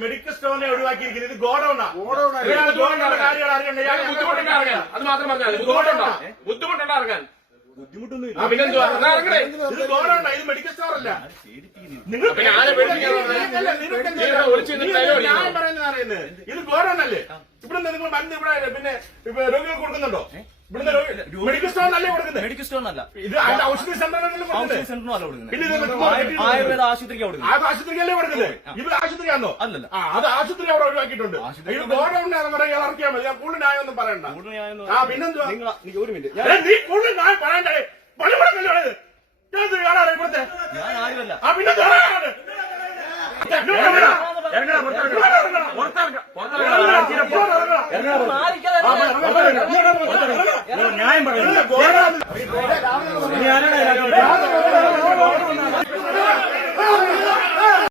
Medical സ്റ്റോറിനെ ഒഴിവാക്കിയിരിക്കുന്നത് ഇത് ഗോഡൌണാ. കാര്യങ്ങൾ അറിയണ്ട ഇയാൾ ബുദ്ധിമുട്ടുണ്ടാ ഇറങ്ങാൻ അത് മാത്രം പറഞ്ഞാൽ ബുദ്ധിമുട്ടുണ്ടോ? ബുദ്ധിമുട്ടുണ്ടോ ഇറങ്ങാൻ ആ പിന്നെന്തുവാ ഇറങ്ങണേ? ഇത് ഗോഡൌണാ. ഇത് മെഡിക്കൽ സ്റ്റോർ അല്ല. നിങ്ങൾ പിന്നെ ആരെ പേടിപ്പിക്കാൻ ഒളിച്ച് പറയുന്നത്? ഇത് ഗോഡൌൺ അല്ലേ ഇവിടെ നിങ്ങൾ മരുന്ന് ഇവിടെ പിന്നെ രോഗികൾ രോഗികൾക്ക് കൊടുക്കുന്നുണ്ടോ? ഇവിടുന്ന് മെഡിക്കൽ സ്റ്റോറിനല്ലേ കൊടുക്കുന്നത്? മെഡിക്കൽ സ്റ്റോറിനല്ല ഇത് ഔഷധ സെന്ററിനല്ലേ ആയുർവേദ അത് ആശുപത്രിക്കല്ലേ കൊടുക്കുന്നത്? ഇത് ആശുപത്രിയാണോ അല്ലല്ല. ആ അത് ആശുപത്രി അവിടെ ഒഴിവാക്കിയിട്ടുണ്ട്. ഇത് ഗോഡൌണിനാന്ന് പറയാൻ ഇറക്കിയാൽ മതി? ഞാൻ കൂടുതൽ ന്യായമൊന്നും പറയണ്ട. കൂടുതൽ ആ, പിന്നെന്താ നിങ്ങൾ എനിക്ക് ഒരു മിനിറ്റ്. നീ കൂടുതൽ ന്യായം പറയണ്ടേ? കാണാറ് ഇവിടുത്തെ ഞാൻ ആരുമല്ല. ആ പിന്നെ ന്യായം പറയുന്നു